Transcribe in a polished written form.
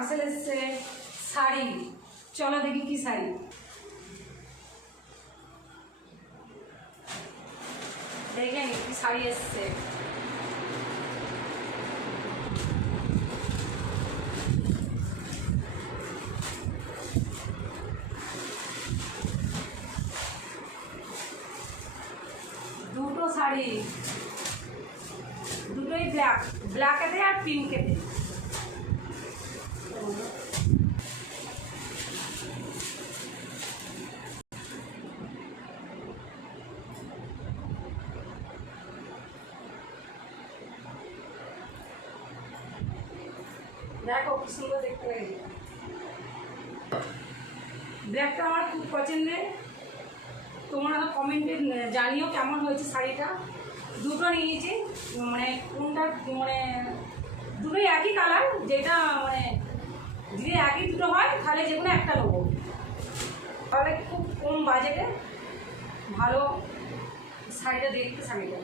Parcel এসছে শাড়ি। চলো দেখি কি শাড়ি। দেখেন কি শাড়ি এসছে। দুটো শাড়ি, দুটোই ব্ল্যাকেতে আর পিঙ্কেতে। দেখো কি সুন্দর দেখতে লাগে। ব্ল্যাকটা আমার খুব পছন্দের। তোমরা কমেন্টে জানিও কেমন হয়েছে শাড়িটা। দুটো নিয়েছি, মানে কোনটা মানে দুটোই একই কালার, যেটা মানে যদি একই দুটো হয় তাহলে যে কোনো একটা নেবো। তাহলে খুব কম বাজেটে ভালো শাড়িটা দেখতে শাড়িটা।